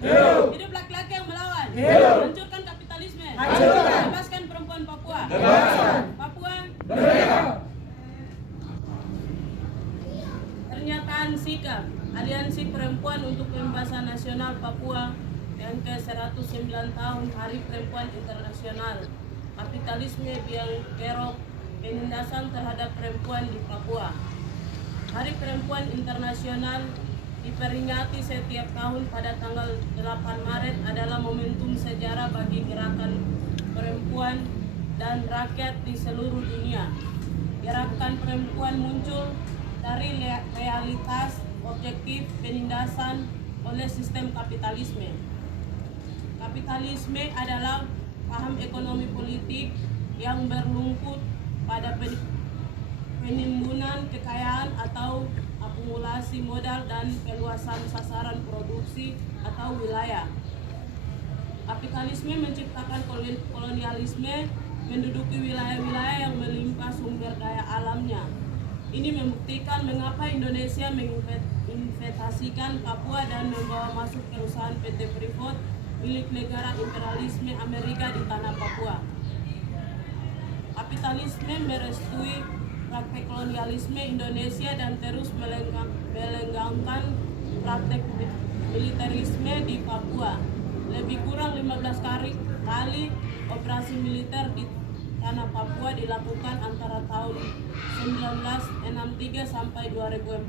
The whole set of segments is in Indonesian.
Hidup laki-laki yang melawan. Hancurkan kapitalisme. Bebaskan perempuan Papua. Papua. Pernyataan sikap Aliansi Perempuan untuk Pembebasan Nasional Papua yang ke-109 tahun Hari Perempuan Internasional. Kapitalisme biang kerok penindasan terhadap perempuan di Papua. Hari Perempuan Internasional diperingati setiap tahun pada tanggal 8 Maret adalah momentum sejarah bagi gerakan perempuan dan rakyat di seluruh dunia. Gerakan perempuan muncul dari realitas objektif penindasan oleh sistem kapitalisme. Kapitalisme adalah paham ekonomi politik yang berlumput pada penimbunan kekayaan atau akumulasi modal dan perluasan sasaran produksi atau wilayah. Kapitalisme menciptakan kolonialisme, menduduki wilayah-wilayah yang melimpah sumber daya alamnya. Ini membuktikan mengapa Indonesia menginvestasikan Papua dan membawa masuk perusahaan PT Freeport milik negara imperialisme Amerika di tanah Papua. Kapitalisme merestui praktek kolonialisme Indonesia dan terus melenggangkan praktek militerisme di Papua. Lebih kurang 15 kali operasi militer di tanah Papua dilakukan antara tahun 1963 sampai 2004.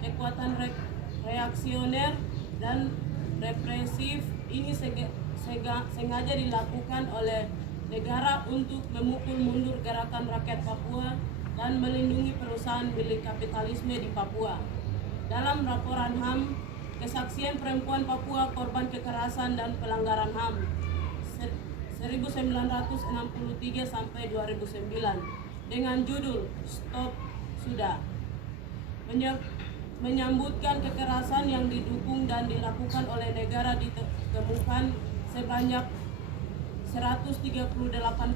Kekuatan reaksioner dan represif ini sengaja dilakukan oleh negara untuk memukul mundur gerakan rakyat Papua dan melindungi perusahaan milik kapitalisme di Papua. Dalam laporan HAM, kesaksian perempuan Papua korban kekerasan dan pelanggaran HAM 1963 sampai 2009 dengan judul Stop Sudah, menyambutkan kekerasan yang didukung dan dilakukan oleh negara. Ditemukan sebanyak 138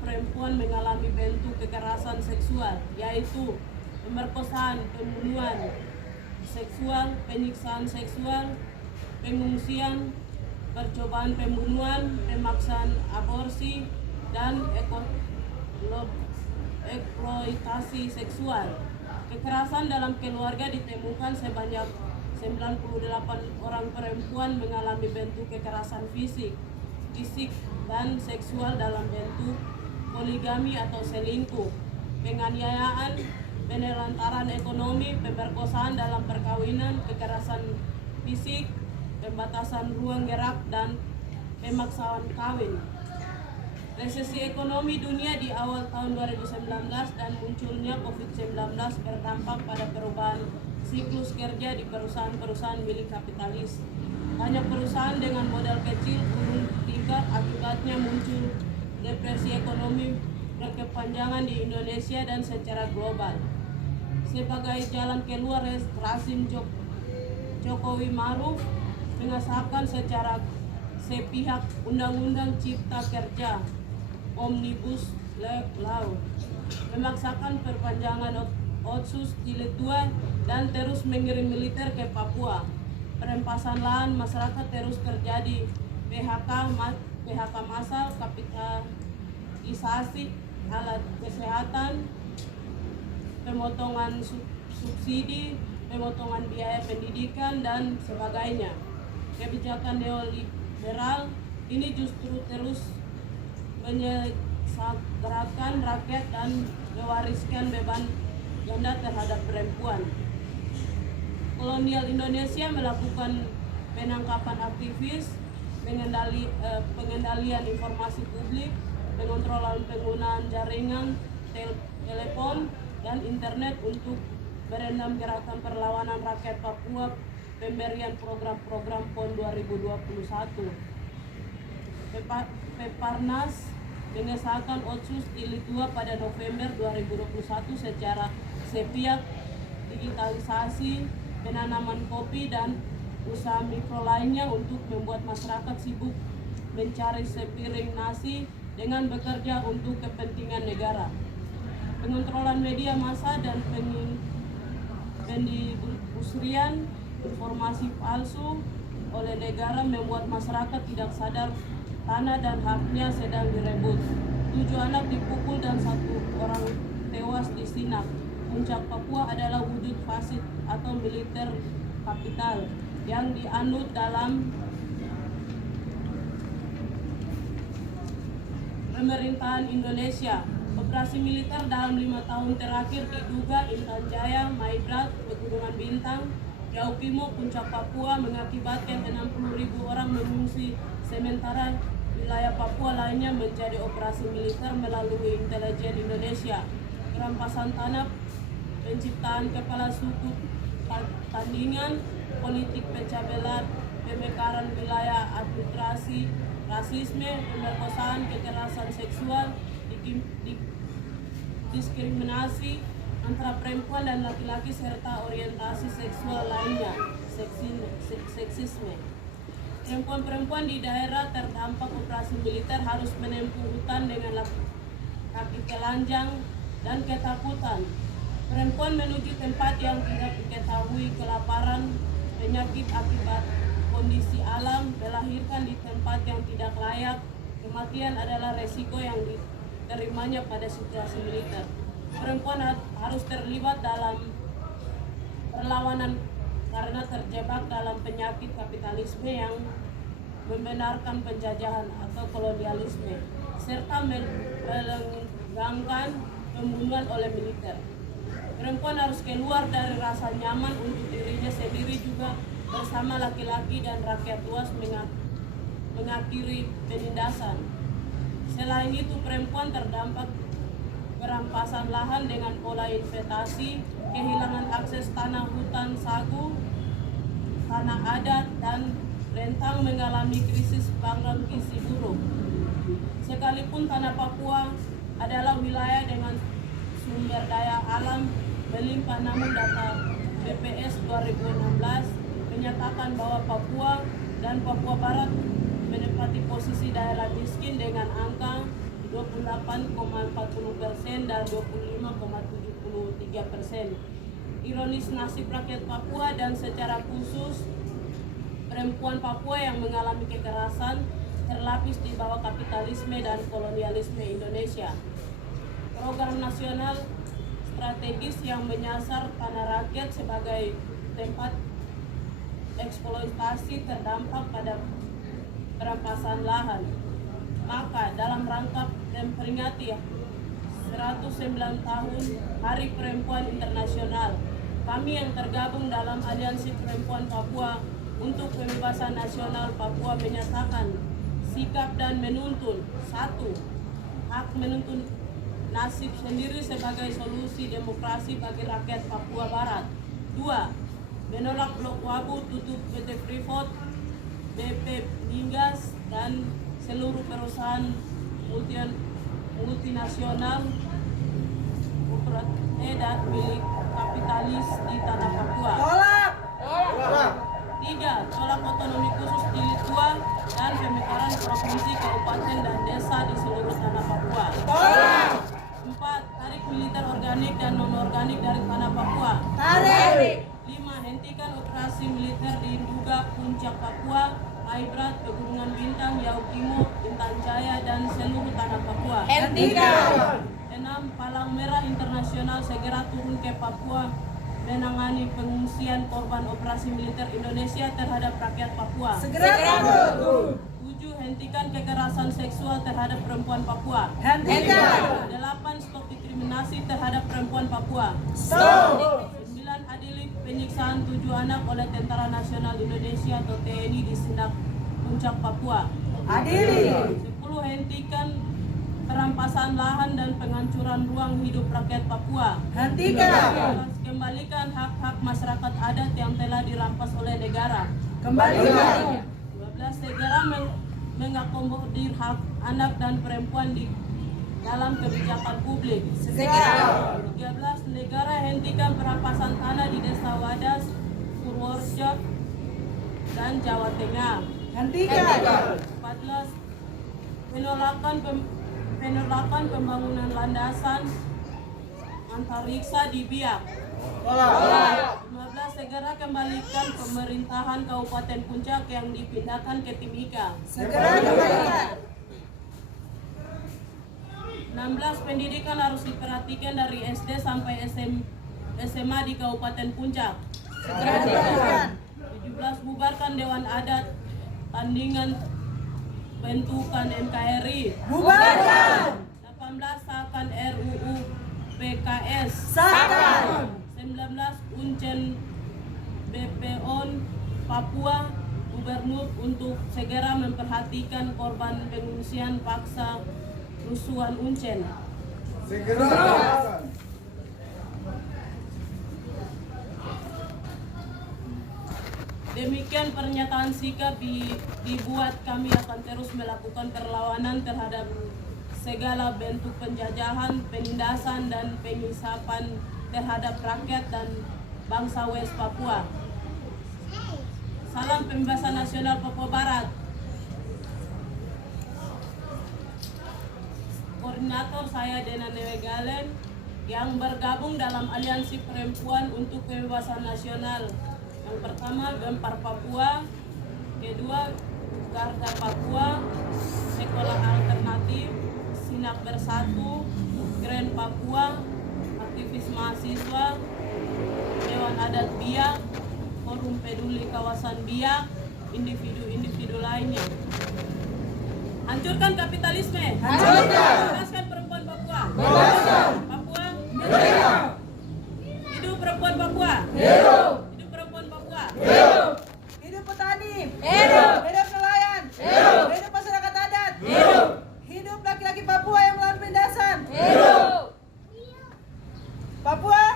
perempuan mengalami bentuk kekerasan seksual, yaitu pemerkosaan, pembunuhan seksual, penyiksaan seksual, pengungsian, percobaan pembunuhan, pemaksaan aborsi, dan eksploitasi seksual. Kekerasan dalam keluarga ditemukan sebanyak 98 orang perempuan mengalami bentuk kekerasan fisik dan seksual dalam bentuk poligami atau selingkuh, penganiayaan, penelantaran ekonomi, pemerkosaan dalam perkawinan, kekerasan fisik, pembatasan ruang gerak, dan pemaksaan kawin. Resesi ekonomi dunia di awal tahun 2019 dan munculnya COVID-19 berdampak pada perubahan siklus kerja di perusahaan-perusahaan milik kapitalis. Banyak perusahaan dengan modal kecil turun tingkat, akibatnya muncul depresi ekonomi berkepanjangan di Indonesia dan secara global. Sebagai jalan keluar, rezim Jokowi Maruf mengesahkan secara sepihak Undang-Undang Cipta Kerja Omnibus Law, memaksakan perpanjangan Otsus Jilid 2 dan terus mengirim militer ke Papua. Perampasan lahan masyarakat terus terjadi, PHK massal, kapitalisasi alat kesehatan, pemotongan subsidi, pemotongan biaya pendidikan, dan sebagainya. Kebijakan neoliberal ini justru terus menyesaratkan rakyat dan mewariskan beban ganda terhadap perempuan. Kolonial Indonesia melakukan penangkapan aktivis, pengendalian informasi publik, pengontrolan penggunaan jaringan telepon dan internet untuk merendam gerakan perlawanan rakyat Papua, pemberian program-program PON 2021. Peparnas mengesahkan Otsus Jilid 2 pada November 2021 secara sepihak, digitalisasi penanaman kopi dan usaha mikro lainnya untuk membuat masyarakat sibuk mencari sepiring nasi dengan bekerja untuk kepentingan negara. Pengontrolan media massa dan pendistribusian informasi palsu oleh negara membuat masyarakat tidak sadar tanah dan haknya sedang direbut. 7 anak dipukul dan 1 orang tewas di Sinak. Puncak Papua adalah wujud fasid atau militer kapital yang dianut dalam pemerintahan Indonesia. Operasi militer dalam 5 tahun terakhir diduga Intan Jaya, Maibrat, Pegunungan Bintang, Yaukimo, Puncak Papua mengakibatkan 60.000 orang mengungsi, sementara wilayah Papua lainnya menjadi operasi militer melalui intelijen Indonesia. Perampasan tanah, penciptaan kepala suku, tandingan politik pecah belah, pemekaran wilayah, administrasi, rasisme, pemerkosaan, kekerasan seksual, diskriminasi antara perempuan dan laki-laki serta orientasi seksual lainnya, seksisme. Perempuan-perempuan di daerah terdampak operasi militer harus menempuh hutan dengan kaki telanjang dan ketakutan. Perempuan menuju tempat yang tidak diketahui, kelaparan, penyakit akibat kondisi alam, melahirkan di tempat yang tidak layak. Kematian adalah resiko yang diterimanya pada situasi militer. Perempuan harus terlibat dalam perlawanan karena terjebak dalam penyakit kapitalisme yang membenarkan penjajahan atau kolonialisme, serta melenggangkan pembunuhan oleh militer. Perempuan harus keluar dari rasa nyaman untuk dirinya sendiri juga bersama laki-laki dan rakyat luas mengakhiri penindasan. Selain itu, perempuan terdampak perampasan lahan dengan pola investasi, kehilangan akses tanah hutan sagu, tanah adat, dan rentang mengalami krisis pangan gizi buruk. Sekalipun tanah Papua adalah wilayah dengan sumber daya alam melimpah, namun data BPS 2016 menyatakan bahwa Papua dan Papua Barat menempati posisi daerah miskin dengan angka 28,40% dan 25,73%. Ironis nasib rakyat Papua dan secara khusus perempuan Papua yang mengalami kekerasan terlapis di bawah kapitalisme dan kolonialisme Indonesia. Program nasional strategis yang menyasar tanah rakyat sebagai tempat eksploitasi terdampak pada perampasan lahan. Maka dalam rangka memperingati 109 tahun Hari Perempuan Internasional, kami yang tergabung dalam Aliansi Perempuan Papua untuk Pembebasan Nasional Papua menyatakan sikap dan menuntun: 1. Hak menuntun nasib sendiri sebagai solusi demokrasi bagi rakyat Papua Barat. 2. Menolak blok Wabu, tutup PT Freeport, BP Migas, dan seluruh perusahaan multinasional dan milik kapitalis di tanah Papua. 3. Tolak otonomi khusus jilid 2 dan pemekaran provinsi, kabupaten, dan desa di seluruh tanah Papua. 4. Tarik militer organik dan non-organik dari tanah Papua. 5. Hentikan operasi militer di Nduga, Puncak Papua, Maibrat, Pegunungan Bintang, Yaukimo, Intan Jaya, dan seluruh tanah Papua. 6. Palang Merah Internasional segera turun ke Papua menangani pengungsian korban operasi militer Indonesia terhadap rakyat Papua. 7. Hentikan kekerasan seksual terhadap perempuan Papua. 8. Stop diskriminasi terhadap perempuan Papua. 9. Adili penyiksaan 7 anak oleh Tentara Nasional Indonesia atau TNI di Sinak, Puncak Papua. 10. Hentikan perampasan lahan dan penghancuran ruang hidup rakyat Papua. 11. Kembalikan hak-hak masyarakat adat yang telah dirampas oleh negara. 12. Segera mengakomodir hak anak dan perempuan di dalam kebijakan publik. 13. Negara hentikan perampasan tanah di Desa Wadas, Purworejo, dan Jawa Tengah. 14. Penolakan pembangunan landasan antariksa di Biak. 15. Segera kembalikan pemerintahan Kabupaten Puncak yang dipindahkan ke Timika. Segera kembalikan. 16. Pendidikan harus diperhatikan dari SD sampai SMA di Kabupaten Puncak. Segera kembalikan. 17. Bubarkan Dewan Adat, tandingan bentukan NKRI. Bubarkan. 18. Sahkan RUU PKS. Sahkan. 19. Uncen BPON Papua Gubernur untuk segera memperhatikan korban pengungsian paksa rusuhan Uncen. Segera. Demikian pernyataan sikap dibuat. Kami akan terus melakukan perlawanan terhadap segala bentuk penjajahan, penindasan, dan pengisapan terhadap rakyat dan bangsa West Papua. Salam Pembebasan Nasional Papua Barat. Koordinator saya Dena Newe Galen yang bergabung dalam Aliansi Perempuan untuk Kebebasan Nasional. Yang pertama Gempar Papua, kedua Garda Papua, Sekolah Alternatif, Sinak Bersatu, Grand Papua, aktivis mahasiswa, Dewan Adat Biak, Forum Peduli Kawasan Biak, individu-individu lainnya. Hancurkan kapitalisme. Hancurkan. Bebaskan perempuan Papua. Bebaskan. Papua. Merdeka. Hidup perempuan Papua. Hidup. Hidup perempuan Papua. Hidup. Hidup petani. Hidup. Hidup nelayan. Hidup. Hidup masyarakat adat. Hidup. Hidup laki-laki Papua yang melawan penindasan. Hidup. Papua